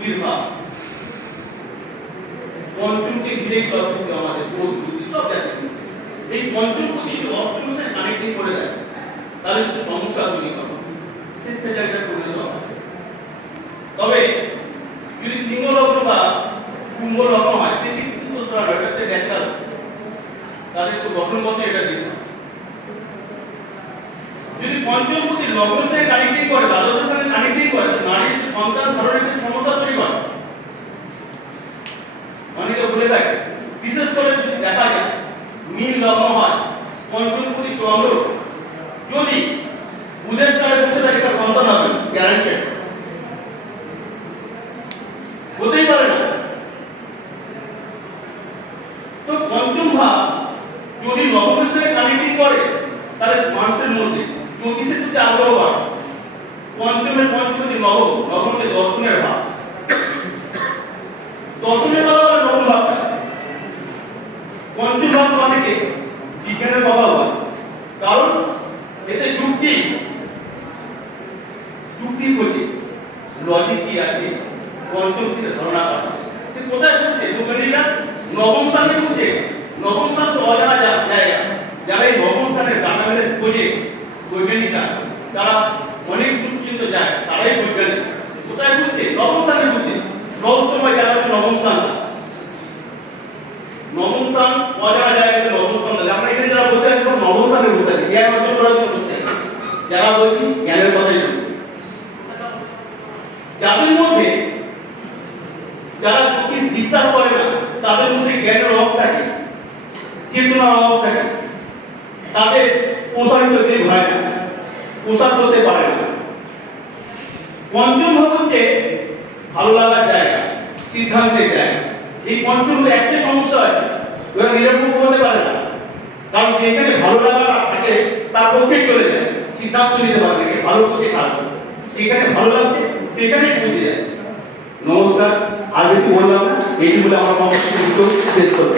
বুদ্ধির ভাব, পঞ্চমকে ঘিরে সব কিছু আমাদের বোধ বুদ্ধি সব জায়গায়। এই পঞ্চমকে যদি অষ্টমের সাথে কানেক্টিং করে দেয় তাহলে কিন্তু সমস্যা তৈরি হবে, সেটা একটা পরিণত হবে। তবে যদি সিংহ লগ্ন বা কুম্ভ লগ্ন হয় সেটি কিন্তু তারা একটা ব্যাখ্যা তাদের তো গঠনগত এটা দিতে হবে। যদি পঞ্চমপতি লগ্নের সাথে কানেক্টিং করে, দ্বাদশের সাথে কানেক্টিং করে, নারীর সন্তান ধারণের ক্ষেত্রে সমস্যা তৈরি করে। অনেকে বলে থাকে, বিশেষ করে যদি দেখা যায় মীন লগ্ন হয়, পঞ্চমপতি চন্দ্র যদি বুধের স্থানে বসে থাকে, তার সন্তান হবে গ্যারান্টেড, হতেই পারে না। তো পঞ্চম ভাব যদি লগ্নের সাথে কানেক্টিং করে তাহলে মানুষের মধ্যে জ্যোতিষের প্রতি আগ্রহ বাড়ে। পঞ্চমের পঞ্চমপতি লগ্নকে দর্শনের ভাব, দর্শনের ভাব আবার নবম ভাবটা। পঞ্চম ভাব অনেকে বিজ্ঞানের বাবা হয়, কারণ এতে যুক্তি করতে লজিক কি আছে, পঞ্চম থেকে ধারণা করা। সে কোথায় করছে? যোগনীরা নবম স্থানে করছে। নবম স্থান তো অজানা জায়গা, যারা এই নবম স্থানের ডাটাবেসের খোঁজে বৈজ্ঞানিকরা, তারা অনেক দূর পর্যন্ত যায়, তারাই বৈজ্ঞানিক। কোথায় করছে? নবম স্থানে করছে। রহস্যময় জায়গা হচ্ছে নবম স্থান। নবম স্থান অজানা জায়গাতে নবম স্থান। আমরা এখানে যারা বসে আছি সব নবম স্থানে বসে আছি, জ্ঞান অর্জন করার জন্য বসে আছি। যারা বলছি জ্ঞানের কথাই বলছি। যাদের মধ্যে যারা জ্যোতিষ বিশ্বাস করে না, তাদের মধ্যে জ্ঞানের অভাব থাকে, চেতনার অভাব থাকে, তাদের প্রসারিত দিক হয় না, প্রসার করতে পারে না। পঞ্চম ভাব হচ্ছে ভালো লাগার জায়গা, সিদ্ধান্তের জায়গা। এই পঞ্চম একটা সমস্যা আছে, ওরা নিরপেক্ষ হতে পারে না, কারণ যেখানে ভালো লাগা থাকে তার পক্ষে চলে যায়, সিদ্ধান্ত নিতে পারে না ভালো করছে খারাপ করছে। যেখানে ভালো লাগছে সেখানেই বুঝে যাচ্ছে। নমস্কার, আর বেশি বললাম না, এটি বলে আমার মন্তব্য শেষ করব।